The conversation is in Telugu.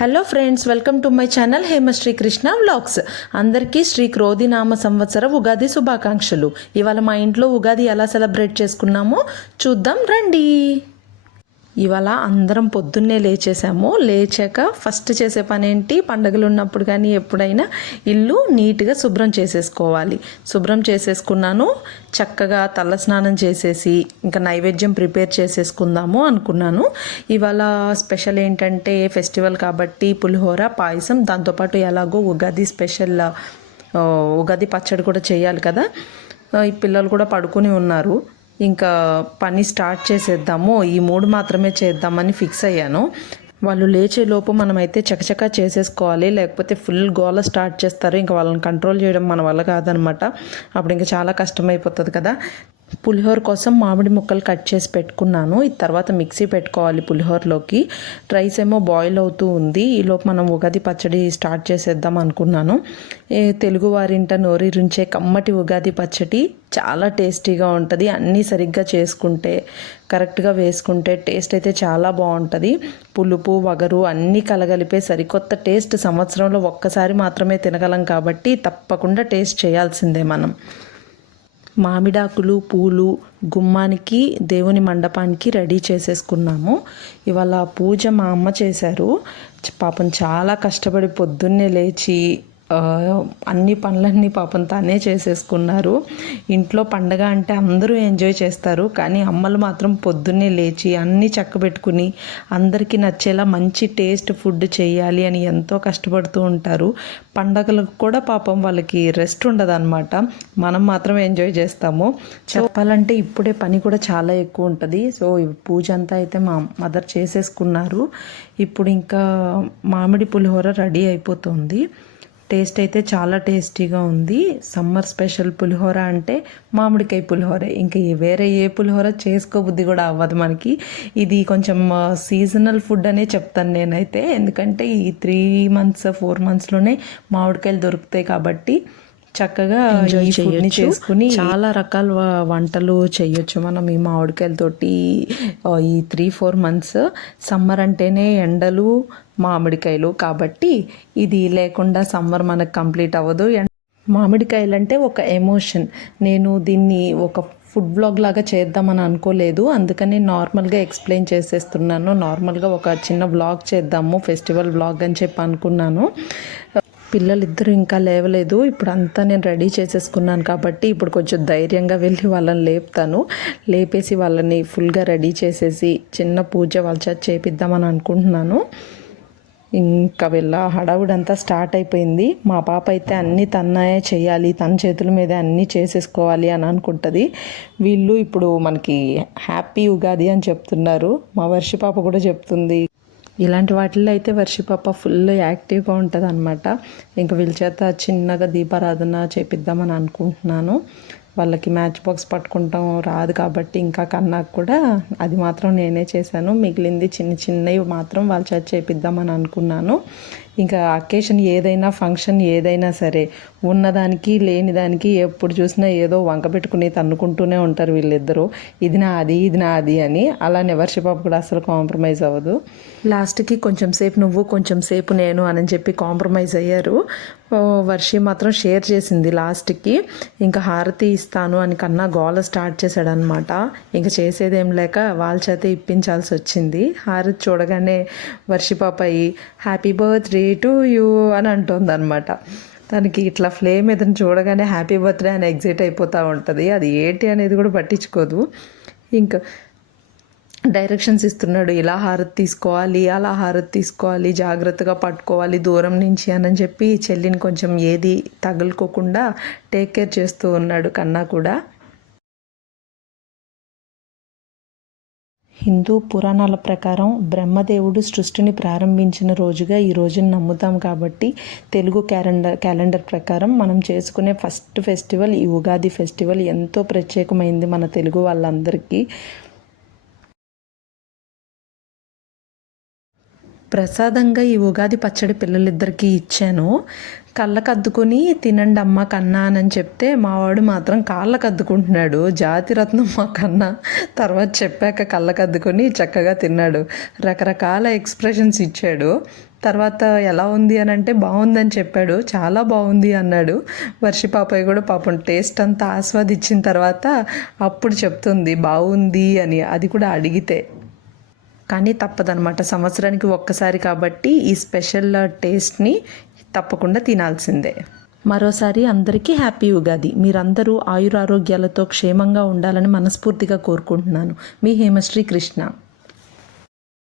Hello friends, welcome to my channel Hemasri Krishna vlogs. అందరికీ శ్రీ క్రోధినామ సంవత్సర ఉగాది శుభాకాంక్షలు. ఇవాళ మా ఇంట్లో ఉగాది ఎలా సెలబ్రేట్ చేసుకున్నామో చూద్దాం రండి. ఇవాళ అందరం పొద్దున్నే లేచేసాము. లేచాక ఫస్ట్ చేసే పని ఏంటి, పండుగలు ఉన్నప్పుడు కానీ ఎప్పుడైనా ఇల్లు నీట్గా శుభ్రం చేసేసుకోవాలి. శుభ్రం చేసేసుకున్నాను. చక్కగా తల స్నానం చేసేసి ఇంకా నైవేద్యం ప్రిపేర్ చేసేసుకుందాము అనుకున్నాను. ఇవాళ స్పెషల్ ఏంటంటే ఫెస్టివల్ కాబట్టి పులిహోర, పాయసం, దాంతోపాటు ఎలాగో ఉగాది స్పెషల్ ఉగాది పచ్చడి కూడా చేయాలి కదా. ఈ పిల్లలు కూడా పడుకుని ఉన్నారు. ఇంకా పని స్టార్ట్ చేసేద్దాము, ఈ 3 మాత్రమే చేద్దామని ఫిక్స్ అయ్యాను. వాళ్ళు లేచేలోపు మనమైతే చకచకా చేసేసుకోవాలి, లేకపోతే ఫుల్ గోల స్టార్ట్ చేస్తారు. ఇంకా వాళ్ళని కంట్రోల్ చేయడం మన వల్ల కాదనమాట. అప్పుడు ఇంకా చాలా కష్టమైపోతుంది కదా. పులిహోర కోసం మామిడి ముక్కలు కట్ చేసి పెట్టుకున్నాను. ఈ తర్వాత మిక్సీ పెట్టుకోవాలి పులిహోరలోకి. రైస్ ఏమో బాయిల్ అవుతూ ఉంది. ఈలోపు మనం ఉగాది పచ్చడి స్టార్ట్ చేసేద్దాం అనుకున్నాను. తెలుగువారింట నోరిరుంచే కమ్మటి ఉగాది పచ్చడి చాలా టేస్టీగా ఉంటుంది. అన్నీ సరిగ్గా చేసుకుంటే, కరెక్ట్గా వేసుకుంటే టేస్ట్ అయితే చాలా బాగుంటుంది. పులుపు, వగరు అన్నీ కలగలిపే సరికొత్త టేస్ట్ సంవత్సరంలో ఒక్కసారి మాత్రమే తినగలం కాబట్టి తప్పకుండా టేస్ట్ చేయాల్సిందే మనం. మామిడాకులు, పూలు గుమ్మానికి, దేవుని మండపానికి రెడీ చేసేసుకున్నాము. ఇవాళ పూజ మా అమ్మ చేశారు. పాపం చాలా కష్టపడి పొద్దున్నే లేచి అన్ని పనులన్నీ పాపం తనే చేసేసుకున్నారు. ఇంట్లో పండగ అంటే అందరూ ఎంజాయ్ చేస్తారు, కానీ అమ్మలు మాత్రం పొద్దున్నే లేచి అన్నీ చక్కబెట్టుకుని అందరికీ నచ్చేలా మంచి టేస్ట్ ఫుడ్ చేయాలి అని ఎంతో కష్టపడుతూ ఉంటారు. పండగలకు కూడా పాపం వాళ్ళకి రెస్ట్ ఉండదు అనమాట. మనం మాత్రం ఎంజాయ్ చేస్తాము. చెప్పాలంటే ఇప్పుడే పని కూడా చాలా ఎక్కువ ఉంటుంది. సో పూజ అంతా అయితే మా మదర్ చేసేసుకున్నారు. ఇప్పుడు ఇంకా మామిడి పులిహోర రెడీ అయిపోతుంది. టేస్ట్ అయితే చాలా టేస్టీగా ఉంది. సమ్మర్ స్పెషల్ పులిహోర అంటే మామిడికాయ పులిహోర. ఇంకా వేరే ఏ పులిహోర చేసుకోబుద్ధి కూడా అవ్వదు మనకి. ఇది కొంచెం సీజనల్ ఫుడ్ అనే చెప్తాను నేనైతే. ఎందుకంటే ఈ 3 months 4 monthsలోనే మామిడికాయలు దొరుకుతాయి కాబట్టి చక్కగా ఈ ఫుడ్ని చేసుకుని చాలా రకాల వంటలు చేయొచ్చు మనం ఈ మామిడికాయలతోటి. ఈ 3-4 months సమ్మర్ అంటేనే ఎండలు, మామిడికాయలు కాబట్టి ఇది లేకుండా సమ్మర్ మనకు కంప్లీట్ అవ్వదు. మామిడికాయలు అంటే ఒక ఎమోషన్. నేను దీన్ని ఒక ఫుడ్ బ్లాగ్ లాగా చేద్దామని అనుకోలేదు, అందుకని నార్మల్గా ఎక్స్ప్లెయిన్ చేసేస్తున్నాను. నార్మల్గా ఒక చిన్న బ్లాగ్ చేద్దాము, ఫెస్టివల్ బ్లాగ్ అని చెప్పి అనుకున్నాను. పిల్లలిద్దరూ ఇంకా లేవలేదు. ఇప్పుడు అంతా నేను రెడీ చేసేసుకున్నాను కాబట్టి ఇప్పుడు కొంచెం ధైర్యంగా వెళ్ళి వాళ్ళని లేపుతాను. లేపేసి వాళ్ళని ఫుల్గా రెడీ చేసేసి చిన్న పూజ వాళ్ళ చేత చేపిద్దామని అనుకుంటున్నాను. ఇంకా వీళ్ళ హడావుడంతా స్టార్ట్ అయిపోయింది. మా పాప అయితే అన్నీ తన్నాయే చేయాలి, తన చేతుల మీద అన్నీ చేసేసుకోవాలి అని అనుకుంటుంది. వీళ్ళు ఇప్పుడు మనకి హ్యాపీ ఉగాది అని చెప్తున్నారు. మా వర్షి పాప కూడా చెప్తుంది. ఇలాంటి వాటిల్లో అయితే వర్షి పాప ఫుల్ యాక్టివ్గా ఉంటుంది అనమాట. ఇంకా వీళ్ళ చేత చిన్నగా దీపారాధన చేపిద్దామని అనుకుంటున్నాను. వాళ్ళకి మ్యాచ్ బాక్స్ పట్టుకుంటాం రాదు కాబట్టి ఇంకా కన్నాకు కూడా అది మాత్రం నేనే చేశాను. మిగిలింది చిన్న చిన్నవి మాత్రం వాళ్ళ చేత చేపిద్దామని అనుకున్నాను. ఇంకా అకేషన్ ఏదైనా, ఫంక్షన్ ఏదైనా సరే, ఉన్నదానికి లేనిదానికి ఎప్పుడు చూసినా ఏదో వంక పెట్టుకుని తన్నుకుంటూనే ఉంటారు వీళ్ళిద్దరూ. ఇది నాది, ఇది నాది అని. అలానే వర్షి పాప కూడా అసలు కాంప్రమైజ్ అవ్వదు. లాస్ట్కి కొంచెం సేపు నువ్వు, కొంచెం సేపు నేను అని చెప్పి కాంప్రమైజ్ అయ్యారు. వర్షి మాత్రం షేర్ చేసింది లాస్ట్కి. ఇంకా హారతి ఇస్తాను అని కన్నా గోల స్టార్ట్ చేశాడనమాట. ఇంకా చేసేదేం లేక వాళ్ళ చేత ఇప్పించాల్సి వచ్చింది. హారతి చూడగానే వర్షి పాప హ్యాపీ బర్త్డే టు యూ అని అంటుంది అనమాట. తనకి ఇట్లా ఫ్లేమ్ ఏదైనా చూడగానే హ్యాపీ బర్త్డే అని ఎగ్జైట్ అయిపోతూ ఉంటుంది. అది ఏంటి అనేది కూడా పట్టించుకోదు. ఇంకా డైరెక్షన్స్ ఇస్తున్నాడు, ఇలా హారతి తీసుకోవాలి, అలా హారతి తీసుకోవాలి, జాగ్రత్తగా పట్టుకోవాలి దూరం నుంచి అని చెప్పి చెల్లిని కొంచెం ఏది తగులుకోకుండా టేక్ కేర్ చేస్తూ ఉన్నాడు కన్నా కూడా. హిందూ పురాణాల ప్రకారం బ్రహ్మదేవుడు సృష్టిని ప్రారంభించిన రోజుగా ఈ రోజుని నమ్ముతాం కాబట్టి తెలుగు క్యాలెండర్ ప్రకారం మనం చేసుకునే ఫస్ట్ ఫెస్టివల్ ఈ ఉగాది ఫెస్టివల్ ఎంతో ప్రత్యేకమైంది మన తెలుగు వాళ్ళందరికీ. ప్రసాదంగా ఈ ఉగాది పచ్చడి పిల్లలిద్దరికీ ఇచ్చాను. కళ్ళకద్దుకుని తినండి అమ్మ కన్నా అని చెప్తే మావాడు మాత్రం కాళ్ళకద్దుకుంటున్నాడు. జాతిరత్నం మా కన్నా తర్వాత చెప్పాక కళ్ళకద్దుకొని చక్కగా తిన్నాడు. రకరకాల ఎక్స్ప్రెషన్స్ ఇచ్చాడు. తర్వాత ఎలా ఉంది అని అంటే బాగుందని చెప్పాడు. చాలా బాగుంది అన్నాడు. వర్షి పాపయ్య కూడా పాపం టేస్ట్ అంతా ఆస్వాదించిన తర్వాత అప్పుడు చెప్తుంది బాగుంది అని, అది కూడా అడిగితే. కానీ తప్పదనమాట, సంవత్సరానికి ఒక్కసారి కాబట్టి ఈ స్పెషల్ టేస్ట్ని తప్పకుండా తినాల్సిందే. మరోసారి అందరికీ హ్యాపీ ఉగాది. మీరందరూ ఆయురారోగ్యాలతో క్షేమంగా ఉండాలని మనస్ఫూర్తిగా కోరుకుంటున్నాను. మీ హేమశ్రీ కృష్ణ.